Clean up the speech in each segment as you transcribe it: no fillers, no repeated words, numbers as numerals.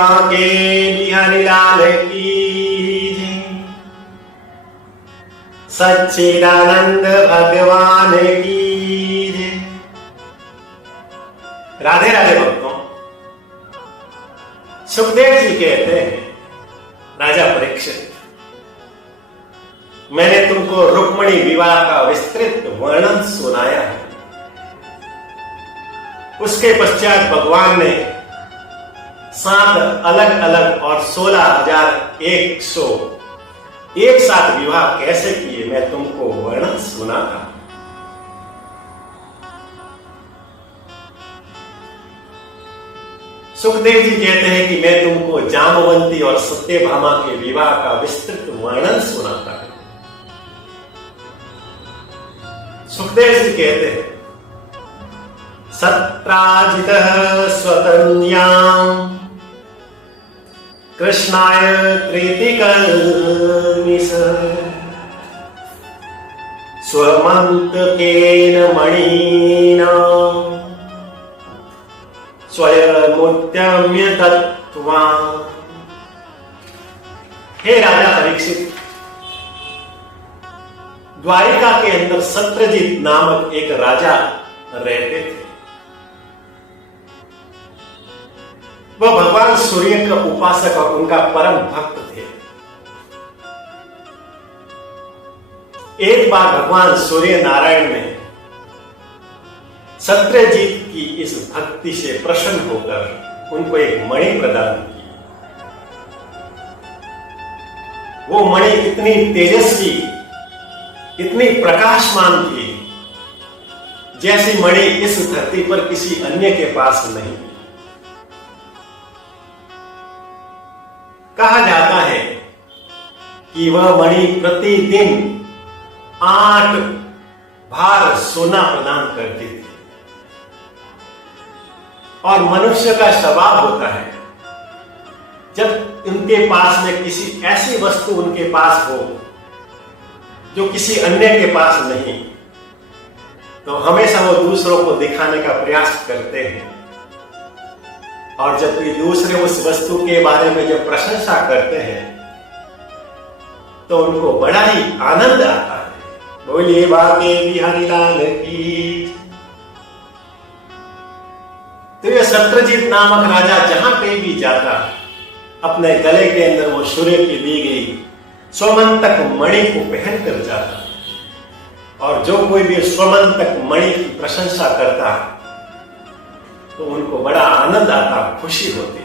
बांके बिहारी लाल की जय। सच्चिदानंद भगवान की जय। राधे राधे भक्तों। सुखदेव जी कहते हैं, राजा परीक्षित, मैंने तुमको रुक्मिणी विवाह का विस्तृत वर्णन सुनाया है। उसके पश्चात भगवान ने 7 अलग अलग और 16,100 एक साथ विवाह कैसे किए मैं तुमको वर्णन सुनाता। सुखदेव जी कहते हैं कि मैं तुमको जामवंती और सत्यभामा के विवाह का विस्तृत वर्णन सुनाता है। सुखदेव जी कहते हैं, सत्राजितः स्वतन्याम् कृष्णाय प्रीतिकर्मिष स्वमन्तकेन मणिना स्वयमुद्यम्य तत्त्वा। हे राजा परीक्षित, द्वारिका के अंदर सत्रजीत नामक एक राजा रहते थे। वह भगवान सूर्य का उपासक और उनका परम भक्त थे। एक बार भगवान सूर्य नारायण ने सत्यजीत की इस भक्ति से प्रसन्न होकर उनको एक मणि प्रदान की। वो मणि इतनी तेजस्वी, इतनी प्रकाशमान थी, जैसी मणि इस धरती पर किसी अन्य के पास नहीं। कहा जाता है कि वह मणि प्रतिदिन 8 भार सोना प्रदान करती थी। और मनुष्य का स्वभाव होता है, जब उनके पास में किसी ऐसी वस्तु उनके पास हो जो किसी अन्य के पास नहीं, तो हमेशा वो दूसरों को दिखाने का प्रयास करते हैं। और जब कोई दूसरे उस वस्तु के बारे में जब प्रशंसा करते हैं तो उनको बड़ा ही आनंद आता है। बोलिए बांके बिहारी लाल की। तो ये सत्यजीत नामक राजा जहां पे भी जाता, अपने गले के अंदर वो सूर्य की दी गई स्वमंतक मणि को पहन कर जाता। और जो कोई भी स्वमंतक मणि की प्रशंसा करता तो उनको बड़ा आनंद आता, खुशी होती।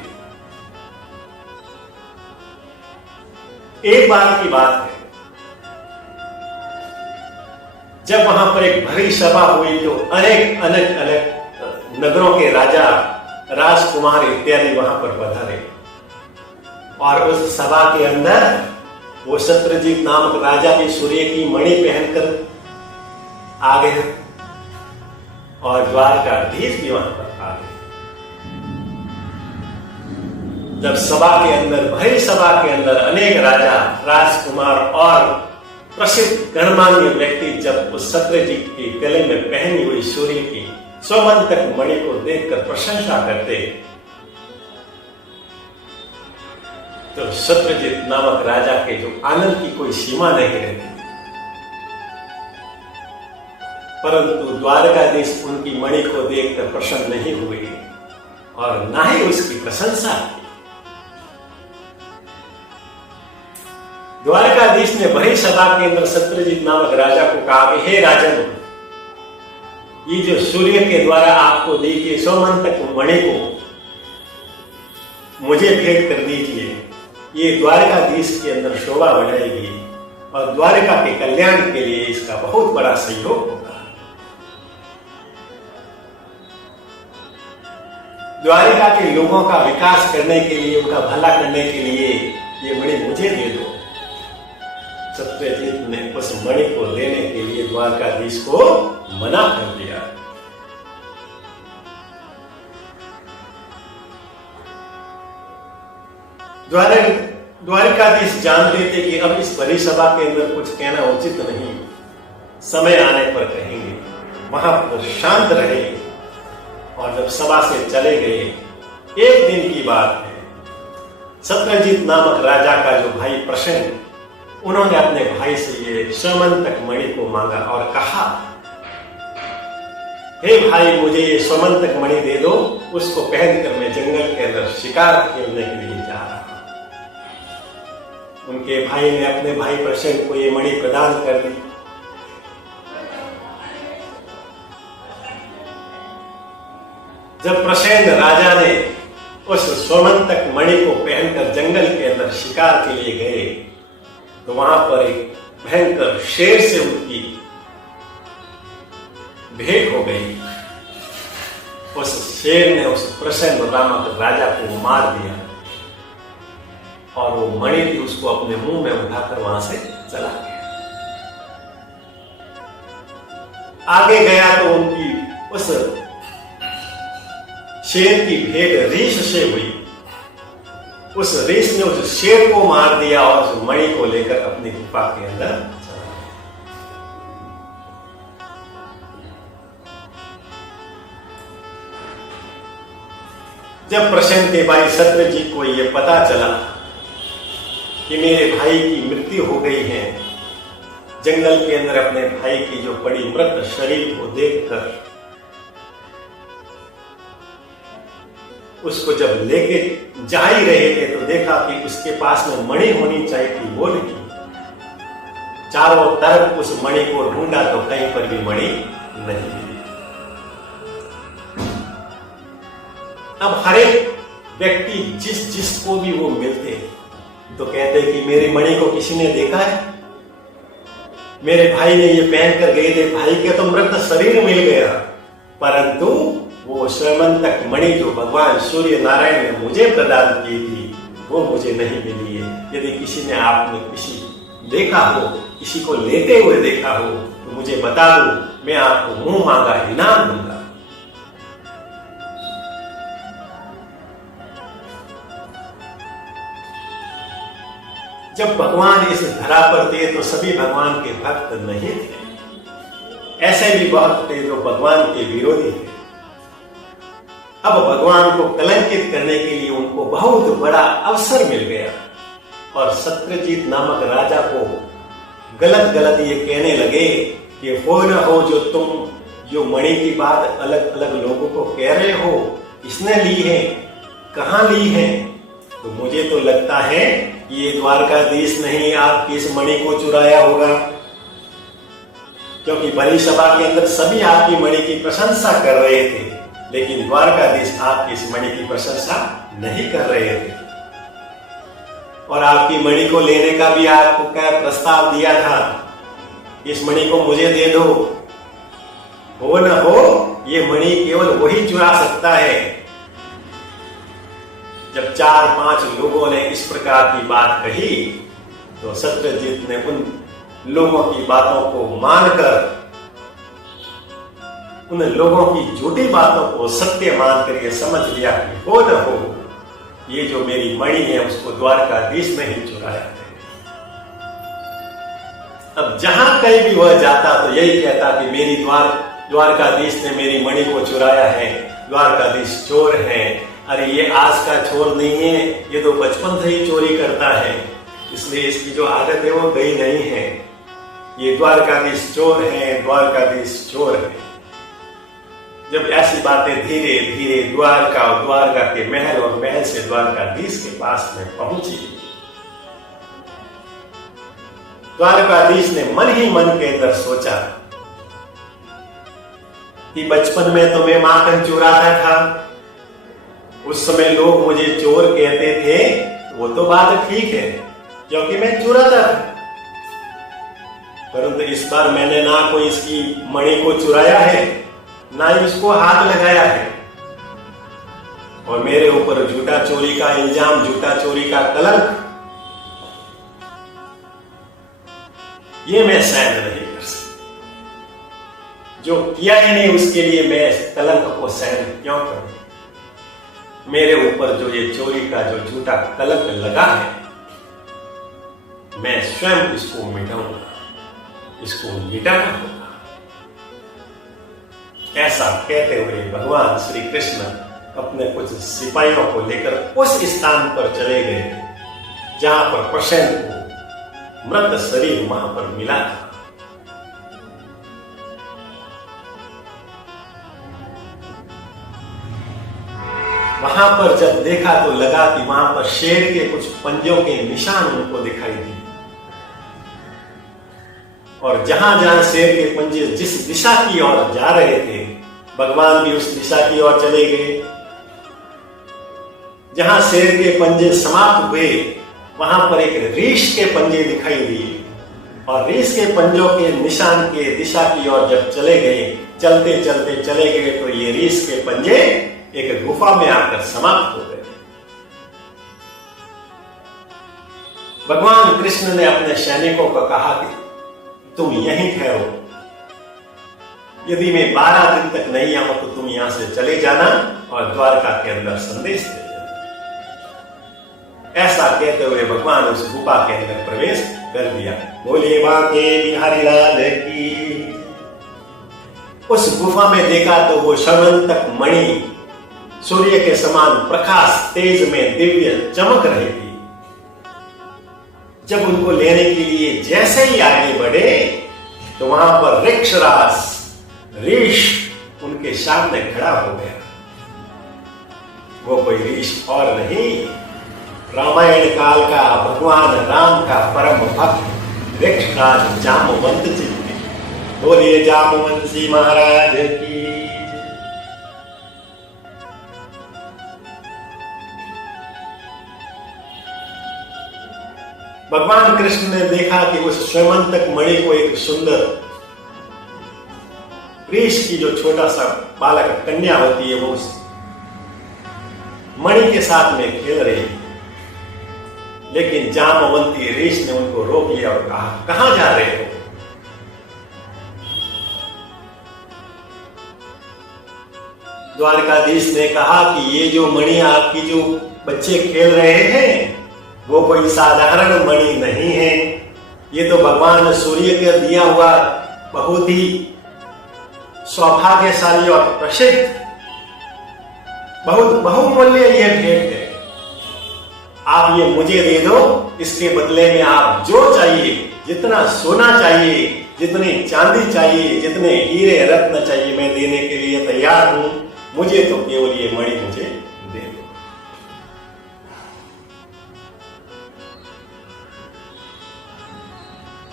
एक बार की बात है, जब वहां पर एक भरी सभा हुई तो अनेक अलग अलग नगरों के राजा, राजकुमार इत्यादि वहां पर पधारे। और उस सभा के अंदर वो सत्यजीत नामक राजा भी सूर्य की मणि पहनकर आ गए और द्वारकाधीश भी वहां पर आ गए। जब सभा के अंदर, भरी सभा के अंदर अनेक राजा, राजकुमार और प्रसिद्ध गणमान्य व्यक्ति जब उस सत्यजीत के गले में पहनी हुई सूर्य की स्वमंतक मणि को देखकर प्रशंसा करते, तो सत्यजीत नामक राजा के जो आनंद की कोई सीमा नहीं रहती। परंतु द्वारकाधीश उनकी मणि को देखकर प्रसन्न नहीं हुए और ना ही उसकी प्रशंसा की। द्वारकाधीश ने भरी सभा के अंदर सत्यजीत नामक राजा को कहा कि हे राजन, ये जो सूर्य के द्वारा आपको दी गई स्वमंतक मणि को मुझे भेंट कर दीजिए। ये द्वारकाधीश के अंदर शोभा बढ़ाएगी और द्वारका के कल्याण के लिए इसका बहुत बड़ा सहयोग होगा। द्वारिका के लोगों का विकास करने के लिए, उनका भला करने के लिए ये मणि मुझे दे दो। सत्यजीत ने उस मणि को देने के लिए द्वारकाधीश को मना कर दिया। द्वारिकाधीश जानते थे कि अब इस बड़ी सभा के अंदर कुछ कहना उचित नहीं, समय आने पर कहेंगे। वहां पर शांत रहे और जब सभा से चले गए, एक दिन की बात है, सत्यजीत नामक राजा का जो भाई प्रसेन, उन्होंने अपने भाई से ये स्वमंतक मणि को मांगा और कहा, हे भाई, मुझे ये स्वमंतक मणि दे दो, उसको पहनकर मैं जंगल के अंदर शिकार खेलने के लिए जा रहा हूं। उनके भाई ने अपने भाई प्रसेन को ये मणि प्रदान कर दी। जब प्रसेन राजा ने उस स्वमंतक मणि को पहनकर जंगल के अंदर शिकार के लिए गए, तो वहां पर एक भयंकर शेर से उनकी भेंट हो गई। उस शेर ने उस प्रसेन नामक राजा को मार दिया और वो मणि थी उसको अपने मुंह में उठाकर वहां से चला गया। आगे गया तो उनकी उस शेर की भेंट रीछ से हुई। उस रीछ ने उस शेर को मार दिया और उस मणि को लेकर अपनी गुफा के अंदर चला गया। जब प्रसेन के भाई सत्यजीत को यह पता चला कि मेरे भाई की मृत्यु हो गई है, जंगल के अंदर अपने भाई की जो पड़ी मृत शरीर को देखकर उसको जब लेके जा ही रहे थे तो देखा कि उसके पास में मणि होनी चाहिए थी, वो नहीं। चारों तरफ उस मणि को ढूंढा तो कहीं पर भी मणि नहीं मिली। अब हर एक व्यक्ति जिसको भी वो मिलते तो कहते कि मेरी मणि को किसी ने देखा है, मेरे भाई ने ये पहन कर गए थे, भाई के तो मृत शरीर मिल गया, परंतु वो स्वयंतक मणि जो भगवान सूर्य नारायण ने मुझे प्रदान की थी वो मुझे नहीं मिली है। यदि किसी ने आपने किसी देखा हो, किसी को लेते हुए देखा हो तो मुझे बता दो, मैं आपको मुंह मांगा इनाम दूंगा। जब भगवान इस धरा पर थे तो सभी भगवान के भक्त नहीं थे, ऐसे भी भक्त थे जो भगवान के विरोधी थे। अब भगवान को कलंकित करने के लिए उनको बहुत बड़ा अवसर मिल गया और सत्यजीत नामक राजा को गलत गलत ये कहने लगे कि हो न हो जो तुम जो मणि की बात अलग अलग लोगों को कह रहे हो, किसने ली है, कहां ली है। तो मुझे तो लगता है कि ये द्वारकाधीश नहीं आपकी इस मणि को चुराया होगा, क्योंकि बलि सभा के अंदर सभी आपकी मणि की प्रशंसा कर रहे थे, लेकिन द्वारकाधीश आपकी इस मणि की प्रशंसा नहीं कर रहे थे। और आपकी मणि को लेने का भी आपको क्या प्रस्ताव दिया था, इस मणि को मुझे दे दो। हो न हो ये मणि केवल वही चुरा सकता है। जब 4-5 लोगों ने इस प्रकार की बात कही तो सत्यजीत ने उन लोगों की बातों को मानकर, उन लोगों की झूठी बातों को सत्य मानकर ये समझ लिया कि हो न हो ये जो मेरी मणि है उसको द्वारकाधीश ने ही चुराया है। अब जहां कहीं भी वह जाता तो यही कहता कि मेरी द्वारकाधीश ने मेरी मणि को चुराया है, द्वारकाधीश चोर है। अरे ये आज का चोर नहीं है, ये तो बचपन से ही चोरी करता है, इसलिए इसकी जो आदत है वो गई नहीं है। ये द्वारकाधीश चोर है, द्वारकाधीश चोर है। जब ऐसी बातें धीरे धीरे द्वारका और द्वारका के महल और महल से द्वारकाधीश के पास में पहुंची, द्वारकाधीश ने मन ही मन के अंदर सोचा कि बचपन में तो मैं माखन चुराता था, उस समय लोग मुझे चोर कहते थे, वो तो बात ठीक है क्योंकि मैं चुराता था, परंतु इस बार मैंने ना कोई इसकी मणि को चुराया है ना ही इसको हाथ लगाया है, और मेरे ऊपर झूठा चोरी का इल्जाम, झूठा चोरी का कलंक, ये मैं सहन नहीं कर सकता। जो किया ही नहीं उसके लिए मैं इस कलंक को सहन क्यों करूं। मेरे ऊपर जो ये चोरी का जो झूठा कलंक लगा है, मैं स्वयं इसको मिटाऊंगा, इसको मिटाना होगा। ऐसा कहते हुए भगवान श्री कृष्ण अपने कुछ सिपाहियों को लेकर उस स्थान पर चले गए जहां पर प्रसेन को मृत शरीर वहां पर मिला था। वहां पर जब देखा तो लगा कि वहां पर शेर के कुछ पंजों के निशान उनको दिखाई दिए, और जहां जहां शेर के पंजे जिस दिशा की ओर जा रहे थे, भगवान भी उस दिशा की ओर चले गए। जहां शेर के पंजे समाप्त हुए, वहां पर एक रीछ के पंजे दिखाई दिए, और रीछ के पंजों के निशान के दिशा की ओर जब चले गए, चलते चलते चले गए, तो ये रीछ के पंजे एक गुफा में आकर समाप्त हो गए। भगवान कृष्ण ने अपने सैनिकों को कहा कि तुम यहीं ठहरो, यदि मैं 12 दिन तक नहीं आऊं तो तुम यहां से चले जाना और द्वारका के अंदर संदेश दे देना। ऐसा कहते हुए भगवान उस गुफा के अंदर प्रवेश कर दिया। बोले बांके बिहारी लाल की। उस गुफा में देखा तो वो श्यमंतक मणि सूर्य के समान प्रकाश तेज में दिव्य चमक रही थी। जब उनको लेने के लिए जैसे ही आगे बढ़े, तो वहां पर ऋक्षराज ऋष उनके सामने खड़ा हो गया। वो कोई ऋष और नहीं, रामायण काल का भगवान राम का परम भक्त ऋक्षराज जामवंत जी थे। बोलिए जामवंत जी महाराज की। भगवान कृष्ण ने देखा कि उस श्यमंतक मणि को एक सुंदर ऋष की जो छोटा सा बालक कन्या होती है, वो उस मणि के साथ में खेल रही है। लेकिन जामवंती ऋष ने उनको रोक लिया और कहा, कहां जा रहे हो? द्वारकाधीश ने कहा कि ये जो मणि आपकी जो बच्चे खेल रहे हैं, वो कोई साधारण मणि नहीं है। ये तो भगवान सूर्य का दिया हुआ बहुत ही सौभाग्यशाली और प्रसिद्ध बहुत बहुमूल्य ये भेंट है। आप ये मुझे दे दो, इसके बदले में आप जो चाहिए, जितना सोना चाहिए, जितनी चांदी चाहिए, जितने हीरे रत्न चाहिए, मैं देने के लिए तैयार हूं। मुझे तो केवल ये मणि मुझे दे दो।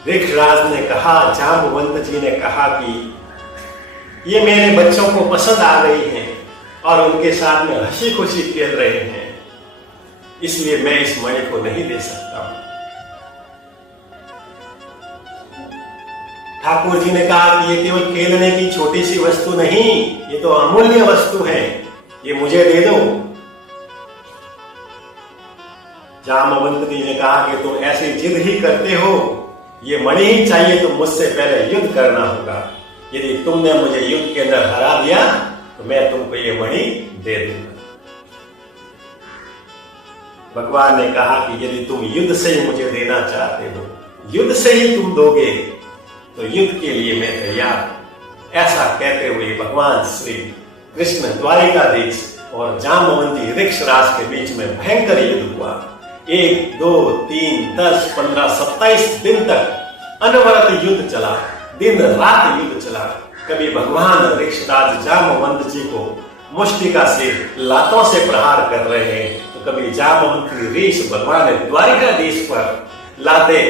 ऋक्षराज ने कहा, जामवंत जी ने कहा कि ये मेरे बच्चों को पसंद आ रही हैं और उनके साथ में हंसी खुशी खेल रहे हैं, इसलिए मैं इस मणि को नहीं दे सकता हूं। ठाकुर जी ने कहा कि ये केवल खेलने की छोटी सी वस्तु नहीं, ये तो अमूल्य वस्तु है, ये मुझे दे दो। जामवंत जी ने कहा कि तुम ऐसी जिद ही करते हो, ये मणि ही चाहिए तो मुझसे पहले युद्ध करना होगा। यदि तुमने मुझे युद्ध के अंदर हरा दिया तो मैं तुमको ये मणि दे दूंगा। भगवान ने कहा कि यदि तुम युद्ध से ही मुझे देना चाहते हो, युद्ध से ही तुम दोगे, तो युद्ध के लिए मैं तैयार हूं। ऐसा कहते हुए भगवान श्री कृष्ण द्वारिकाधीश और जामवंती ऋक्षराज के बीच में भयंकर युद्ध हुआ। 1, 2, 3, 10, 15, 27 दिन तक अनवरत युद्ध चला, दिन रात युद्ध चला। कभी भगवान ऋक्षराज जामवंत जी को मुष्टिका से लातों से प्रहार कर रहे हैं, तो कभी जामवंती ऋष भगवान द्वारिकाधीश पर लाते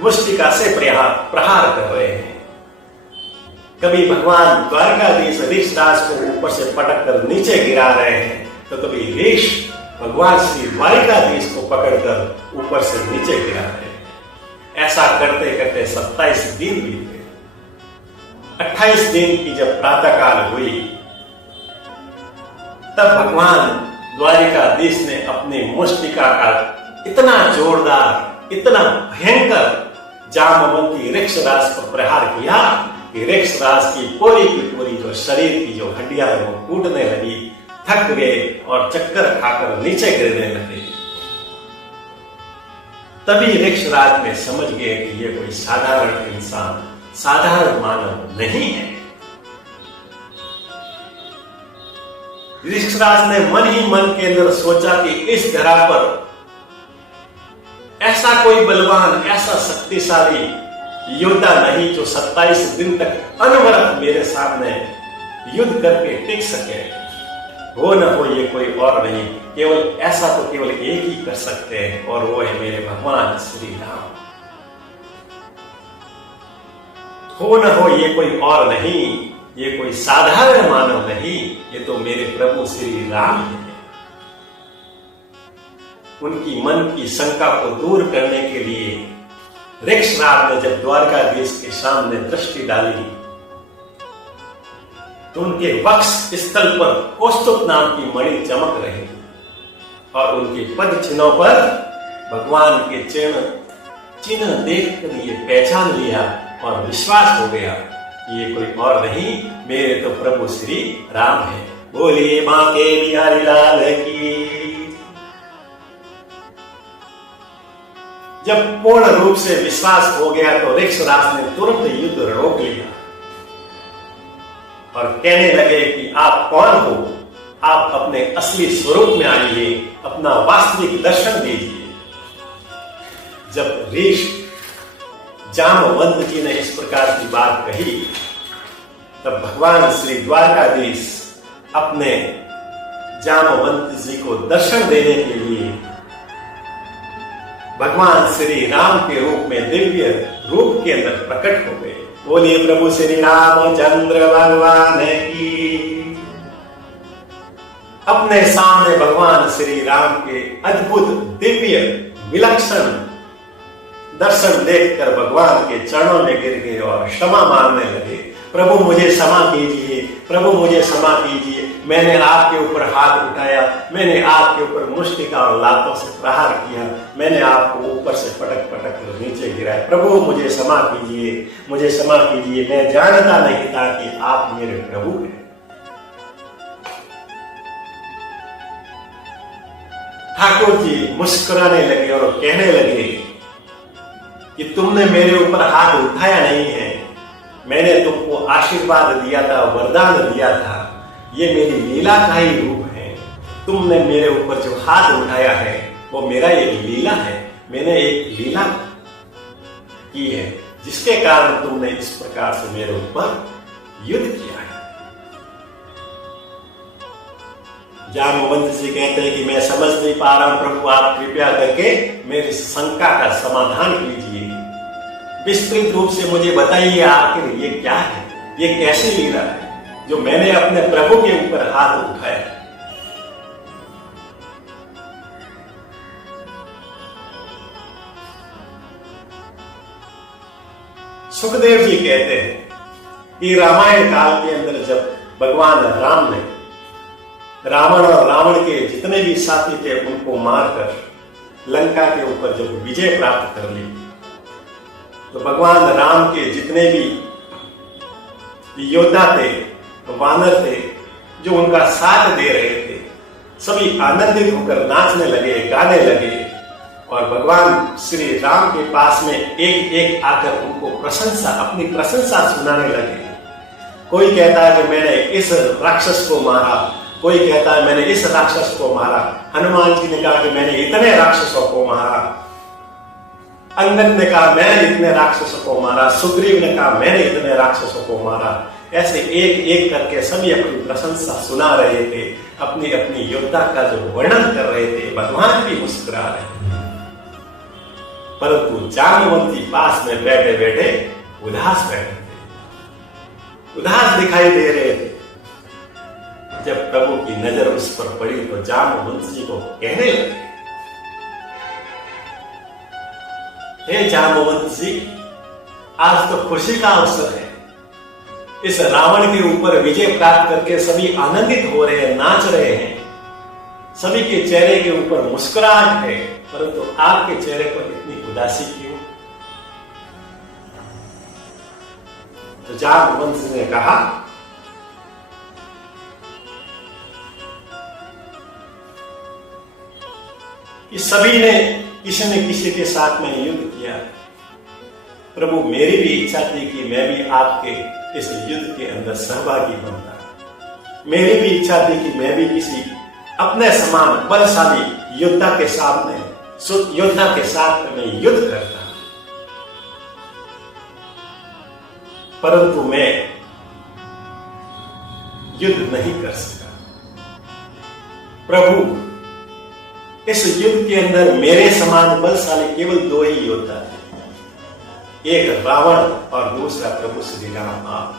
मुष्टिका से प्रहार कर रहे हैं। कभी भगवान द्वारकाधीश ऋक्षराज को ऊपर से पटक कर नीचे गिरा रहे हैं, तो कभी ऋष भगवान श्री द्वारिकाधीश को पकड़कर ऊपर से नीचे गिरा रहे हैं। ऐसा करते करते 27 दिन बीत गए। 28 दिन की जब प्रातःकाल हुई, तब भगवान द्वारिकाधीश ने अपनी मुष्टिका का इतना जोरदार, इतना भयंकर जामवंती ऋक्षराज पर प्रहार किया कि ऋक्षराज की पूरी जो शरीर की जो हड्डियां है वो टूटने लगी, थक गए और चक्कर खाकर नीचे गिरने लगे। तभी ऋक्षराज में समझ गए कि ये कोई साधारण इंसान, साधारण मानव नहीं है। ऋक्षराज ने मन ही मन के अंदर सोचा कि इस धरा पर ऐसा कोई बलवान, ऐसा शक्तिशाली योद्धा नहीं जो 27 दिन तक अनवरत मेरे सामने युद्ध करके टिक सके। हो न हो ये कोई और नहीं, केवल ऐसा तो केवल एक ही कर सकते हैं, और वो है मेरे भगवान श्री राम। हो न हो ये कोई और नहीं, ये कोई साधारण मानव नहीं, ये तो मेरे प्रभु श्री राम हैं। उनकी मन की शंका को दूर करने के लिए ऋक्षराज ने जब द्वारकाधीश के सामने दृष्टि डाली तो उनके वक्ष स्थल पर कौस्तुभ नाम की मणि चमक रही और उनके पद चिन्हों पर भगवान के चिन्ह देखकर ये पहचान लिया और विश्वास हो गया कि ये कोई और नहीं, मेरे तो प्रभु श्री राम है। बोलिए मां के बिहारी लाल की। जब पूर्ण रूप से विश्वास हो गया तो ऋक्षराज ने तुरंत युद्ध रोक लिया और कहने लगे कि आप कौन हो, आप अपने असली स्वरूप में आइए, अपना वास्तविक दर्शन दीजिए। जब ऋषि जामवंत जी ने इस प्रकार की बात कही तब भगवान श्री द्वारकाधीश अपने जामवंत जी को दर्शन देने के लिए भगवान श्री राम के रूप में दिव्य रूप के अंदर प्रकट हो गए। बोलिए प्रभु श्री रामचंद्र भगवान की। अपने सामने भगवान श्री राम के अद्भुत दिव्य विलक्षण दर्शन देखकर भगवान के चरणों में गिर गए और क्षमा मांगने लगे। प्रभु मुझे क्षमा कीजिए, प्रभु मुझे क्षमा कीजिए, मैंने आपके ऊपर हाथ उठाया, मैंने आपके ऊपर मुष्टिका और लातों से प्रहार किया, मैंने आपको ऊपर से पटक पटक नीचे गिराया, प्रभु मुझे क्षमा कीजिए, मुझे क्षमा कीजिए, मैं जानता नहीं था कि आप मेरे प्रभु हैं। ठाकुर जी मुस्कुराने लगे और कहने लगे कि तुमने मेरे ऊपर हाथ उठाया नहीं है, मैंने तुमको आशीर्वाद दिया था, वरदान दिया था, ये मेरी लीला का ही रूप है। तुमने मेरे ऊपर जो हाथ उठाया है वो मेरा एक लीला है, मैंने एक लीला की है जिसके कारण तुमने इस प्रकार से मेरे ऊपर युद्ध किया है। जामवंत जी कहते हैं कि मैं समझ नहीं पा रहा हूं प्रभु, आप कृपया करके मेरी शंका का समाधान कीजिए, विस्तृत रूप से मुझे बताइए आखिर ये क्या है, ये कैसी लीला है जो मैंने अपने प्रभु के ऊपर हाथ उठाया। सुखदेव जी कहते हैं कि रामायण काल के अंदर जब भगवान राम ने रावण और रावण के जितने भी साथी थे उनको मारकर लंका के ऊपर जब विजय प्राप्त कर ली तो भगवान राम के जितने भी योद्धा थे, वानर थे, जो उनका साथ दे रहे थे, सभी आनंदित होकर नाचने लगे, गाने लगे और भगवान श्री राम के पास में एक एक आकर उनको प्रशंसा, अपनी प्रशंसा सुनाने लगे। कोई कहता है कि मैंने इस राक्षस को मारा, कोई कहता है मैंने इस राक्षस को मारा। हनुमान जी ने कहा कि मैंने इतने राक्षसों को मारा, अंगद ने कहा मैंने इतने राक्षसों को मारा, सुग्रीव ने कहा मैंने इतने राक्षसों को मारा। ऐसे एक एक करके सभी अपनी प्रशंसा सुना रहे थे, अपनी अपनी योद्धा का जो वर्णन कर रहे थे। भगवान भी मुस्कुरा रहे थे, परंतु जामवंती पास में बैठे बैठे उदास बैठे थे, उदास दिखाई दे रहे थे। जब प्रभु की नजर उस पर पड़ी तो जामवंत जी को कहने लगे, हे जामवंत जी, आज तो खुशी का अवसर है, इस रावण के ऊपर विजय प्राप्त करके सभी आनंदित हो रहे हैं, नाच रहे हैं, सभी के चेहरे के ऊपर मुस्कुराहट है, परंतु आपके चेहरे पर इतनी उदासी क्यों? तो जामवंत जी ने कहा कि सभी ने किसी न किसी के साथ में युद्ध किया, प्रभु मेरी भी इच्छा थी कि मैं भी आपके इस युद्ध के अंदर सहभागी बनता। मेरी भी इच्छा थी कि मैं भी किसी अपने समान बलशाली योद्धा के सामने योद्धा के साथ मैं युद्ध करता, परंतु मैं युद्ध नहीं कर सका। प्रभु, इस युद्ध के अंदर मेरे समान बलशाली केवल 2 ही योद्धा थे, एक रावण और दूसरा प्रभु श्री राम आप।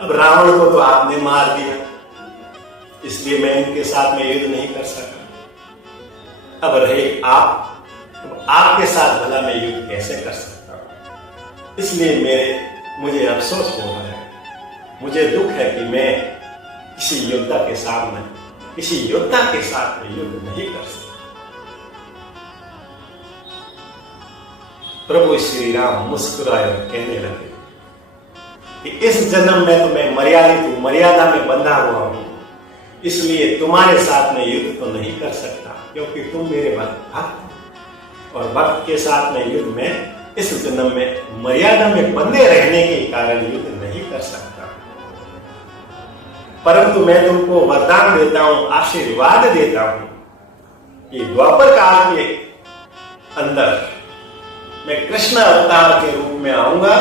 अब रावण को तो आपने मार दिया, इसलिए मैं इनके साथ में युद्ध नहीं कर सका। अब रहे आप, तो आपके साथ भला मैं युद्ध कैसे कर सकता हूं? इसलिए मुझे अफसोस हो रहा है, मुझे दुख है कि मैं किसी योद्धा के सामने, किसी योद्धा के साथ में युद्ध नहीं कर सकता। प्रभु श्री राम मुस्कुराए और कहने लगे कि इस जन्म में तो मैं मर्यादित हूं, मर्यादा में बंधा हुआ हूं, इसलिए तुम्हारे साथ में युद्ध तो नहीं कर सकता, क्योंकि तुम मेरे भक्त हो और भक्त के साथ में युद्ध में इस जन्म में मर्यादा में बंधे रहने के कारण युद्ध नहीं कर सकता। परंतु मैं तुमको वरदान देता हूं, आशीर्वाद देता हूं कि द्वापर काल के अंदर मैं कृष्ण अवतार के रूप में आऊंगा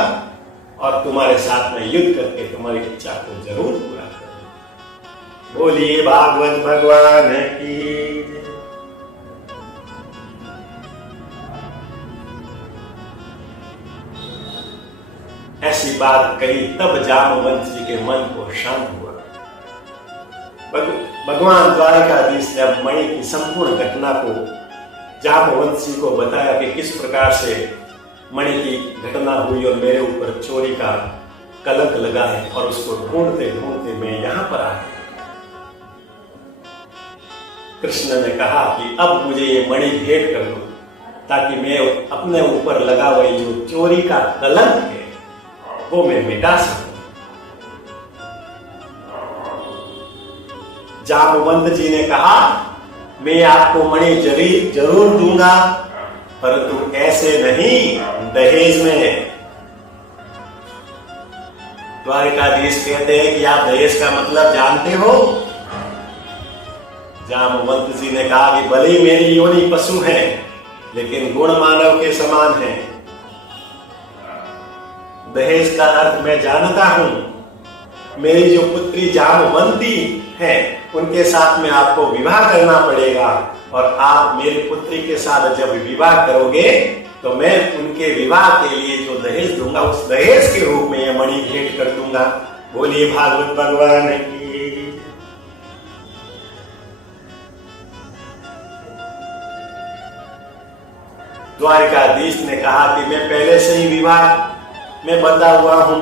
और तुम्हारे साथ में युद्ध करके तुम्हारी इच्छा को जरूर पूरा करूंगा। बोलिए भागवत भगवान की। ऐसी बात कही तब जामवंत जी के मन को शांत हुआ। भगवान द्वारकाधीश ने अब मणि की संपूर्ण घटना को जामवंत जी को बताया कि किस प्रकार से मणि की घटना हुई और मेरे ऊपर चोरी का कलंक लगा है और उसको ढूंढते ढूंढते मैं यहां पर आया। कृष्ण ने कहा कि अब मुझे ये मणि भेंट कर दो, ताकि मैं अपने ऊपर लगा हुआ जो चोरी का कलंक है वो मैं मिटा सकूं। जामवंत जी ने कहा, मैं आपको मणि जरूर दूंगा, परंतु ऐसे नहीं, दहेज में। द्वारकाधीश कहते हैं कि आप दहेज का मतलब जानते हो? जामवंत जी ने कहा कि भले मेरी योनि पशु है, लेकिन गुण मानव के समान है। दहेज का अर्थ मैं जानता हूं। मेरी जो पुत्री जामवंती है, उनके साथ में आपको विवाह करना पड़ेगा, और आप मेरी पुत्री के साथ जब विवाह करोगे तो मैं उनके विवाह के लिए जो दहेज दूंगा, उस दहेज के रूप में यह मणि भेंट कर दूंगा। बोलिए भागवत भगवान की। द्वारकाधीश ने कहा कि मैं पहले से ही विवाह में बंधा हुआ हूं,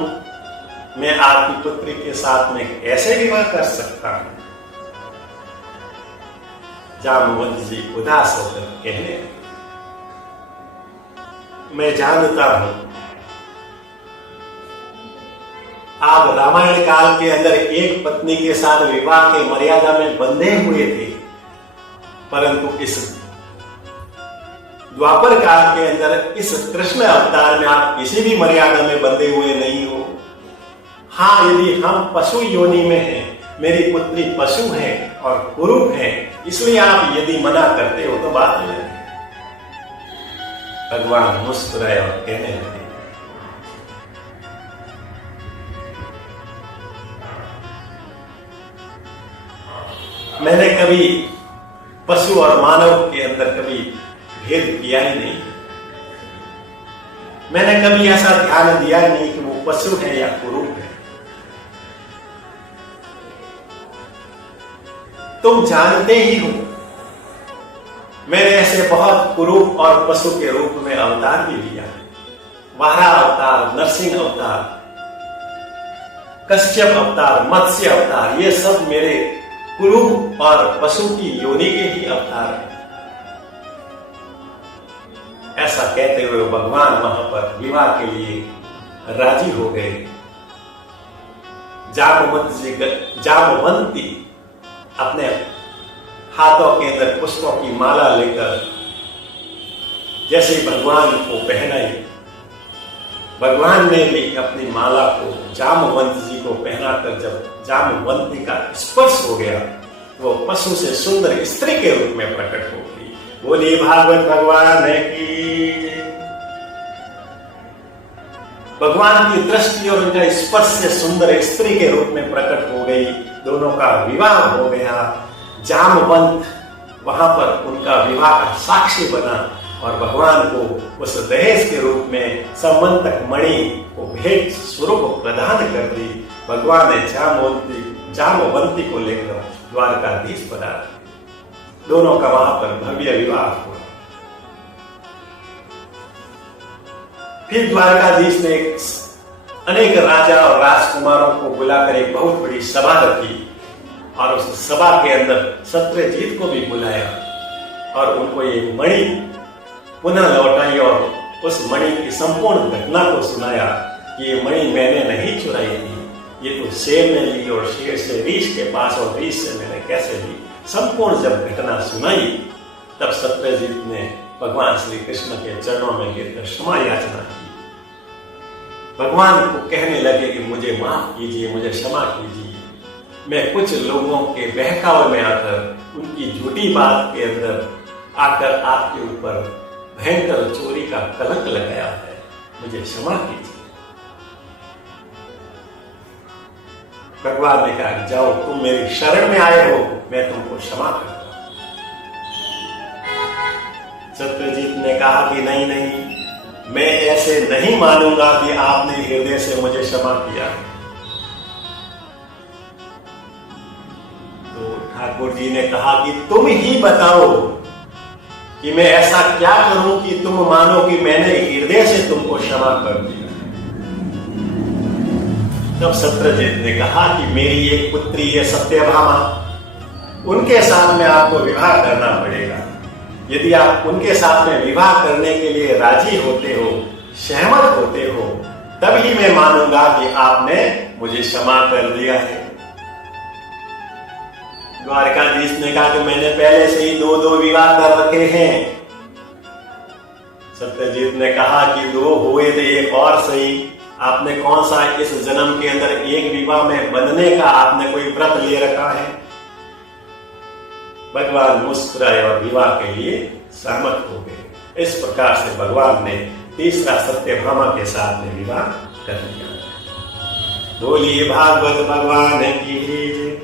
मैं आपकी पुत्री के साथ में कैसे विवाह कर सकता हूं? जामवंत जी उदास होकर कहने लगे, मैं जानता हूं आप रामायण काल के अंदर एक पत्नी के साथ विवाह के मर्यादा में बंधे हुए थे, परंतु इस द्वापर काल के अंदर इस कृष्ण अवतार में आप किसी भी मर्यादा में बंधे हुए नहीं हो। हाँ, यदि हम पशु योनि में हैं, मेरी पुत्री पशु है और कुरूप है, इसलिए आप यदि मना करते हो तो बात अलग है। भगवान मुस्कुराए और कहने लगे, मैंने कभी पशु और मानव के अंदर कभी भेद किया ही नहीं। मैंने कभी ऐसा ध्यान दिया ही नहीं कि वो पशु है या कुरूप है। तुम जानते ही हो, मैंने ऐसे बहुत कुरूप और पशु के रूप में अवतार भी लिया। वारा अवतार, नरसिंह अवतार, कश्यप अवतार, मत्स्य अवतार, ये सब मेरे कुरूप और पशु की योनि के ही अवतार हैं। ऐसा कहते हुए भगवान वहां पर विवाह के लिए राजी हो गए। जामवंती अपने हाथों के अंदर पुष्पों की माला लेकर जैसे भगवान को पहनाई, भगवान ने भी अपनी माला को जामवंत जी को पहनाकर जब जामवंती का स्पर्श हो गया, वो पशु से सुंदर स्त्री के रूप में प्रकट हो गई। बोलिए भागवत भगवान की जय। भगवान की दृष्टि और उनका स्पर्श से सुंदर स्त्री के रूप में प्रकट हो गई। दोनों का विवाह हो गया। जामवंत वहां पर उनका विवाह का साक्षी बना और भगवान को उस दहेज के रूप में समंतक मणि को भेंट स्वरूप प्रदान कर दी। भगवान ने जामवंती को लेकर द्वारकाधीश बना। दोनों का वहां पर भव्य विवाह हुआ। फिर द्वारकाधीश ने अनेक राजा और राजकुमारों को बुलाकर एक बहुत बड़ी सभा रखी और उस सभा के अंदर सत्यजीत को भी बुलाया और उनको ये मणि पुनः लौटाई और उस मणि की संपूर्ण घटना को सुनाया कि ये मणि मैंने नहीं चुराई थी, ये तो शेर ने ली और शेर से रीछ के पास और रीछ से मैंने कैसे ली। संपूर्ण जब घटना सुनाई तब सत्यजीत ने भगवान श्री कृष्ण के चरणों में गिरकर क्षमा याचना की। भगवान को कहने लगे कि मुझे माफ कीजिए, मुझे क्षमा कीजिए। मैं कुछ लोगों के बहकावे में आकर उनकी झूठी बात के अंदर आकर आपके ऊपर भयंकर चोरी का कलंक लगाया है, मुझे क्षमा कीजिए। भगवान ने कहा जाओ, तुम मेरी शरण में आए हो, मैं तुमको क्षमा करता हूं। सत्यजीत ने कहा कि नहीं नहीं, मैं ऐसे नहीं मानूंगा कि आपने हृदय से मुझे क्षमा किया। तो ठाकुर जी ने कहा कि तुम ही बताओ कि मैं ऐसा क्या करूं कि तुम मानो कि मैंने हृदय से तुमको क्षमा कर दिया। तब सत्यजीत ने कहा कि मेरी एक पुत्री है सत्यभामा, उनके साथ में आपको विवाह करना पड़ेगा। यदि आप उनके साथ में विवाह करने के लिए राजी होते हो, सहमत होते हो, तभी मैं मानूंगा कि आपने मुझे क्षमा कर दिया है। द्वारकाधीश ने कहा कि मैंने पहले से ही दो विवाह कर रखे हैं। सत्यजीत ने कहा कि दो हुए थे, एक और सही। आपने कौन सा इस जन्म के अंदर एक विवाह में बंधने का आपने कोई व्रत ले रखा है? भगवान मुस्कुराए और विवाह के लिए सहमत हो गए। इस प्रकार से भगवान ने तीसरा सत्यभामा के साथ में विवाह कर लिया। बोलिए भागवत भगवान की जय।